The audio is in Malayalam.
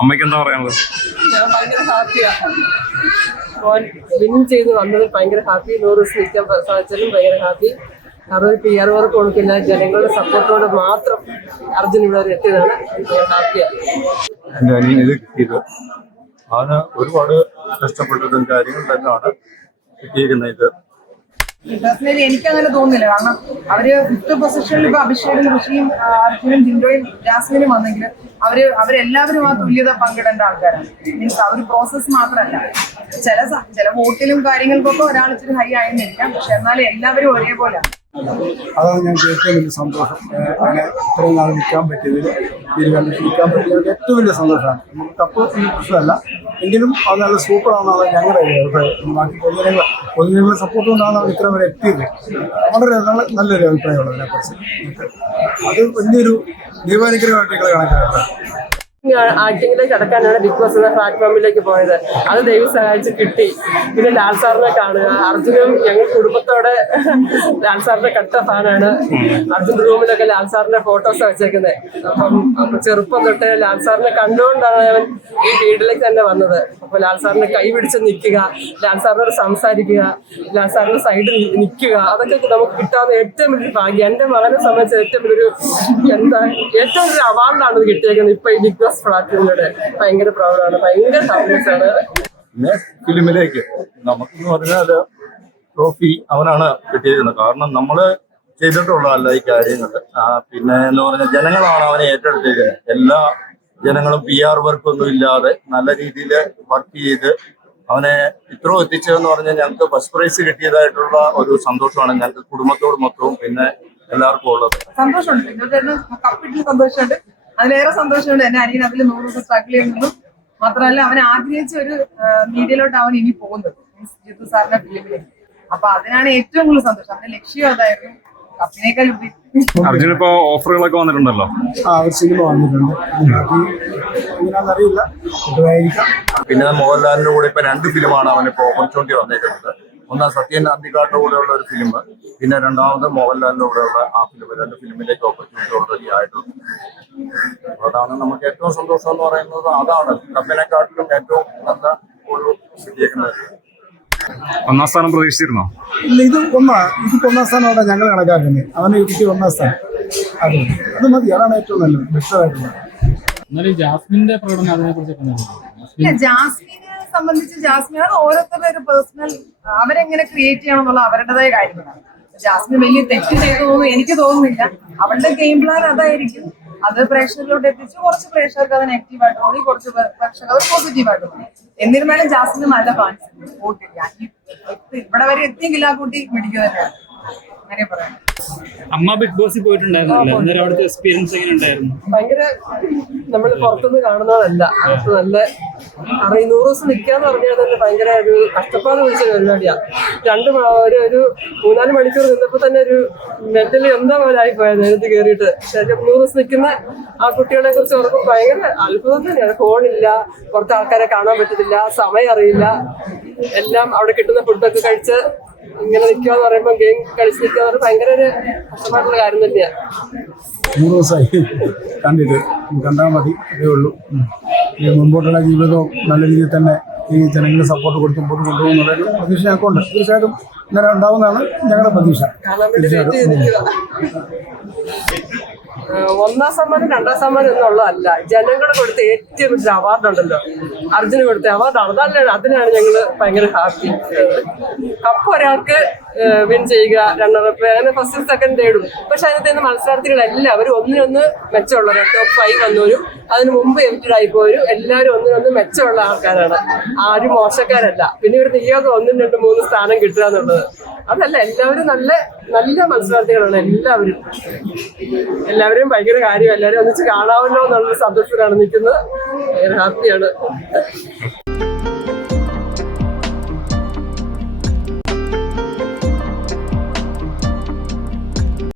അമ്മയ്ക്ക് എന്താ പറയാനുള്ളത്? ഞാൻ ഭയങ്കര ഹാപ്പിയാണ്. വിൻ ചെയ്ത് വന്നത് ഭയങ്കര ഹാപ്പി. 100 ദിവസം നിൽക്കാൻ സാധിച്ചാലും ഭയങ്കര ഹാപ്പി. കാരണം PR വർക്ക് കൊടുക്കില്ല, ജനങ്ങളുടെ സപ്പോർട്ടോടെ മാത്രം അർജുൻ ഇവിടെ വരെ എത്തിയതാണ്. ഹാപ്പിയാണ്. എൻ്റെ അനിയൻ ഇത് കിട്ടിയത് അവന് ഒരുപാട് കഷ്ടപ്പെട്ടതും കാര്യങ്ങൾ തന്നെയാണ് കിട്ടിയിരിക്കുന്നത്. ഇത് പേഴ്സണലി എനിക്ക് അങ്ങനെ തോന്നുന്നില്ല. കാരണം അവര് 5th പൊസിഷനിൽ ഇപ്പൊ അഭിഷേകും ഋഷിയും അർജുനും ജിൻഡോയും ജാസ്മിനും വന്നെങ്കിൽ അവരെല്ലാവരും ആ തുല്യത പങ്കിടേണ്ട ആൾക്കാരാണ്. മീൻസ് ആ ഒരു പ്രോസസ്സ് മാത്രമല്ല. ചില വോട്ടിലും കാര്യങ്ങൾക്കൊക്കെ ഒരാൾ ഇച്ചിരി ഹൈ ആയെന്നിരിക്കാം, പക്ഷെ എന്നാലും എല്ലാവരും ഒരേപോലെ. അതാണ് ഞങ്ങൾക്ക് ഏറ്റവും വലിയ സന്തോഷം. അങ്ങനെ ഇത്രയും നാൾ നിൽക്കാൻ പറ്റിയതിൽ നിൽക്കാൻ പറ്റിയത് ഏറ്റവും വലിയ സന്തോഷമാണ്. നമുക്ക് കപ്പ് പ്രശ്നമല്ല, എങ്കിലും അത് നല്ല സൂപ്പറാണെന്നാണ് ഞങ്ങളുടെ അഭിപ്രായം. ബാക്കി പൊതുജനങ്ങളുടെ സപ്പോർട്ട് കൊണ്ടാണ് ഇത്ര വരെ എത്തിയത്. വളരെ നല്ലൊരു അഭിപ്രായമുള്ളത് അതിനെക്കുറിച്ച്. അത് വലിയൊരു ദീപാനുഗ്രഹമായിട്ട് കണക്കാക്കാം. ആക്ടിങ്ങിലേക്ക് കടക്കാനാണ് ബിഗ് ബോസ് എന്ന പ്ലാറ്റ്ഫോമിലേക്ക് പോയത്. അത് ദൈവം സഹായിച്ച് കിട്ടി. പിന്നെ ലാൽ സാറിനെ കാണുക. അർജുനും ഞങ്ങൾ കുടുംബത്തോടെ ലാൽ സാറിന്റെ കട്ട ഫാനാണ്. അർജുന്റെ റൂമിലൊക്കെ ലാൽ സാറിന്റെ ഫോട്ടോസ് വെച്ചേക്കുന്നത്. അപ്പം ചെറുപ്പം തൊട്ട് ലാൽ സാറിനെ കണ്ടുകൊണ്ടാണ് അവൻ ഈ ഫീൽഡിലേക്ക് തന്നെ വന്നത്. അപ്പൊ ലാൽ സാറിനെ കൈ പിടിച്ച് നിൽക്കുക, ലാൽ സാറിനോട് സംസാരിക്കുക, ലാൽ സാറിന്റെ സൈഡിൽ നിൽക്കുക, അതൊക്കെ നമുക്ക് കിട്ടാവുന്ന ഏറ്റവും വലിയൊരു ഭാഗ്യം. എന്റെ മകനെ സംബന്ധിച്ച് ഏറ്റവും വലിയൊരു ഏറ്റവും വലിയൊരു അവാർഡാണ് ഇത് കിട്ടിയേക്കുന്നത്. ഇപ്പൊ ഈ ബിഗ് ബോസ് പ്ലാറ്റ്ഫോമിലൂടെ ഭയങ്കര പ്രൗഡാണ്, ഭയങ്കര ഹാപ്പിനെസ് ആണ്. പിന്നെ ഫിലിമിലേക്ക് നമുക്കെന്ന് പറഞ്ഞാൽ ട്രോഫി അവനാണ് കിട്ടിയിരിക്കുന്നത്. കാരണം നമ്മള് ചെയ്തിട്ടുള്ളതല്ല ഈ കാര്യങ്ങൾ. പിന്നെ എന്ന് പറഞ്ഞാൽ ജനങ്ങളാണ് അവനെ ഏറ്റെടുത്തിരിക്കുന്നത്. എല്ലാ ജനങ്ങളും PR വർക്കൊന്നും ഇല്ലാതെ നല്ല രീതിയിൽ വർക്ക് ചെയ്ത് അവനെ ഇത്രയും എത്തിച്ചതെന്ന് പറഞ്ഞാൽ ഞങ്ങൾക്ക് ഫസ്റ്റ് പ്രൈസ് കിട്ടിയതായിട്ടുള്ള ഒരു സന്തോഷമാണ് ഞങ്ങൾക്ക് കുടുംബത്തോട് മൊത്തവും പിന്നെ എല്ലാവർക്കും ഉള്ളത്. സന്തോഷമുണ്ട്, കപ്പിട്ടിൽ സന്തോഷമുണ്ട്. അതിലേറെ സന്തോഷമുണ്ട് എന്റെ അനിയൻ അതിൽ 100 ദിവസം സ്ട്രഗിൾ ചെയ്യുന്നതും മാത്രമല്ല അവൻ ആഗ്രഹിച്ച ഒരു മീഡിയയിലോട്ട് അവൻ ഇനി പോകുന്നത്, ജിത്തു സാറിന്റെ ഫിലിമിലേക്ക്. അപ്പൊ അതിനാണ് ഏറ്റവും കൂടുതൽ സന്തോഷം. അവന്റെ ലക്ഷ്യം അതായിരുന്നു. കപ്പിനേക്കാൾ അർജുൻ ഇപ്പൊ ഓഫറുകളൊക്കെ വന്നിട്ടുണ്ടല്ലോ. സിനിമ വന്നിട്ടുണ്ട്, അറിയില്ല. പിന്നെ മോഹൻലാലിന്റെ കൂടെ ഇപ്പൊ 2 ഫിലിമാണ് അവനിപ്പോ ഓപ്പർച്യൂണിറ്റി വന്നേക്കുന്നത്. ഒന്നാം സത്യൻ അന്തിക്കാടിന്റെ കൂടെയുള്ള ഒരു ഫിലിം, പിന്നെ രണ്ടാമത് മോഹൻലാലിന്റെ കൂടെയുള്ള ആ ഫിലിം. 2 ഫിലിമിലേക്ക് ഓപ്പർച്യൂണിറ്റി ഓൾറെഡി ആയിട്ടുണ്ട്. അതാണ് നമുക്ക് ഏറ്റവും സന്തോഷം എന്ന് പറയുന്നത്. അതാണ് കപ്പിനെക്കാട്ടിലും ഏറ്റവും നല്ല ഒരു കിട്ടിയേക്കുന്നത്. 1ാം സ്ഥാനം പ്രതീക്ഷിച്ചിരുന്നോ? ഇല്ല, ഇതിപ്പോ 1ാം സ്ഥാനമാണ് ഞങ്ങൾ കണക്കാക്കുന്നത്. അവന് കിട്ടിയ 1ാം സ്ഥാനം. അത് മതി, അതാണ് ഏറ്റവും നല്ലത്, ബെറ്ററായിട്ടുള്ളത്. ജാസ്മിന്റെ പ്രകടനം അതിനെ കുറിച്ച് ജാസ്മിനെ സംബന്ധിച്ച് ജാസ്മിൻ ഓരോരുത്തരുടെ ഒരു പേഴ്സണൽ അവരെങ്ങനെ ക്രിയേറ്റ് ചെയ്യണം എന്നുള്ള അവരുടേതായ കാര്യങ്ങളാണ്. ജാസ്മിൻ വലിയ തെറ്റ് ചെയ്തു എനിക്ക് തോന്നുന്നില്ല. അവളുടെ ഗെയിം പ്ലാൻ അതായിരിക്കും. അത് പ്രേക്ഷകരിലോട്ട് എത്തിച്ച് കുറച്ച് പ്രേക്ഷകർക്ക് അത് നെഗറ്റീവായിട്ട് തോന്നി, കുറച്ച് പ്രേക്ഷകർ അത് പോസിറ്റീവായിട്ട് തോന്നി. എന്നിരുന്നാലും ജാസ്മിന് നല്ല ഫാൻസ് വോട്ടില്ല. ഇവിടെ വരെ എത്തിയെങ്കിൽ ആ കുട്ടി മിടിക്കുക തന്നെയാണ്. അങ്ങനെ പറയാം. അമ്മ ബിഗ് ബോസിൽ പോയിട്ടുണ്ടായിരുന്നല്ലോ, അന്നേരം അവിടുത്തെ എക്സ്പീരിയൻസ് എങ്ങനെ ഉണ്ടായിരുന്നു? ഭയങ്കര നമ്മൾ പുറത്തുനിന്ന് കാണുന്നതല്ല, അകത്ത് നല്ല 100 ദിവസം നിൽക്കാന്ന് പറഞ്ഞാൽ തന്നെ ഭയങ്കര ഒരു കഷ്ടപ്പാട് പിടിച്ച പരിപാടിയാണ്. ഒരു 3-4 മണിക്കൂർ നിന്നപ്പോൾ തന്നെ ഒരു മെന്റലി എന്താ പോലെ ആയിപ്പോയത് നേരത്തെ കയറിയിട്ട്. പക്ഷെ 100 ദിവസം നിൽക്കുന്ന ആ കുട്ടികളെ കുറിച്ച് ഓർക്കും ഭയങ്കര അത്ഭുതം തന്നെയാണ്. ഫോണില്ല, പുറത്തെ ആൾക്കാരെ കാണാൻ പറ്റത്തില്ല, സമയം അറിയില്ല, എല്ലാം അവിടെ കിട്ടുന്ന ഫുഡൊക്കെ കഴിച്ച് ഇങ്ങനെ നിൽക്കുക എന്ന് പറയുമ്പോൾ ഗെയിം കളിച്ച് നിൽക്കുക എന്ന് പറയുമ്പോൾ ഭയങ്കര ഒരു കഷ്ടമായിട്ടുള്ള കാര്യം തന്നെയാണ്. 3 ദിവസമായി കണ്ടിട്ട്, കണ്ടാൽ മതി, അതേ ഉള്ളൂ. മുമ്പോട്ടുള്ള ജീവിതവും നല്ല രീതിയിൽ തന്നെ ഈ ജനങ്ങളുടെ സപ്പോർട്ട് കൊടുത്ത് മുമ്പോട്ട് കൊണ്ടുപോകുന്നുള്ളൊരു പ്രതീക്ഷ ഞങ്ങൾക്കുണ്ട്. തീർച്ചയായിട്ടും ഇങ്ങനെ ഉണ്ടാവുന്നതാണ് ഞങ്ങളുടെ പ്രതീക്ഷ. കാണാൻ വേണ്ടി വെയിറ്റ് ചെയ്ത് നിൽക്കുക. 1ാം സമ്മാനം 2ാം സമ്മാനം എന്നുള്ളതല്ല, ജനങ്ങൾ കൊടുത്ത ഏറ്റവും വലിയ അവാർഡ് ഉണ്ടല്ലോ, അർജുന് കൊടുത്ത അവാർഡാണ്. അതിനാണ് ഞങ്ങൾ ഭയങ്കര ഹാപ്പി. കപ്പ് ഒരാൾക്ക് വിൻ ചെയ്യുക, റണ്ണറപ്പ്, അങ്ങനെ ഫസ്റ്റ് സെക്കൻഡ് തേർഡും. പക്ഷെ അതിനകത്ത് മത്സരാർത്ഥികളെല്ലാവരും ഒന്നിനൊന്ന് മെച്ചമുള്ളവരും, ടോപ്പ് 5 വന്നവരും അതിന് മുമ്പ് എവിക്റ്റഡ് ആയിപ്പോരും എല്ലാവരും ഒന്നിനൊന്ന് മെച്ചമുള്ള ആൾക്കാരാണ്. ആരും മോശക്കാരല്ല. പിന്നെ ഒരു നിയോഗം 1, 2, 3 സ്ഥാനം കിട്ടുക എന്നുള്ളത് അതല്ല. എല്ലാവരും നല്ല നല്ല മത്സരാർത്ഥികളാണ്. എല്ലാവരും ഭയങ്കര കാര്യം. എല്ലാവരും ഒന്നിച്ച് കാണാമല്ലോ എന്നുള്ള സന്തോഷത്തിലാണ് നിൽക്കുന്നത്. ഭയങ്കര ഹാപ്പിയാണ്.